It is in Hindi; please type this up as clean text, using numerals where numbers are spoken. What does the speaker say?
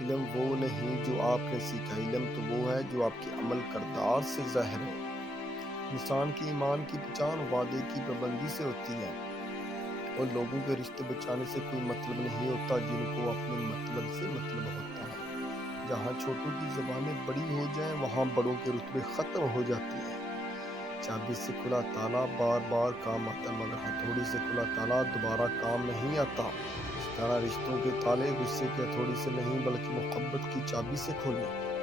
इल्म वो नहीं जो आपने सीखा, इल्म तो वो है जो आपके अमल करदार से ज़ाहिर हो। इंसान की ईमान की पहचान वादे की पाबंदी से होती है और लोगों के रिश्ते बचाने से कोई मतलब नहीं होता जिनको अपने मतलब से मतलब होता है। जहाँ छोटों की ज़बानें बड़ी हो जाएं वहाँ बड़ों के रुतबे ख़त्म हो जाते हैं। चाबी से खुला ताला बार-बार काम आता है मगर हथौड़ी से खुला ताला दोबारा काम नहीं आता। इस तरह रिश्तों के ताले गुस्से की हथौड़ी से नहीं बल्कि मोहब्बत की चाबी से खोलें।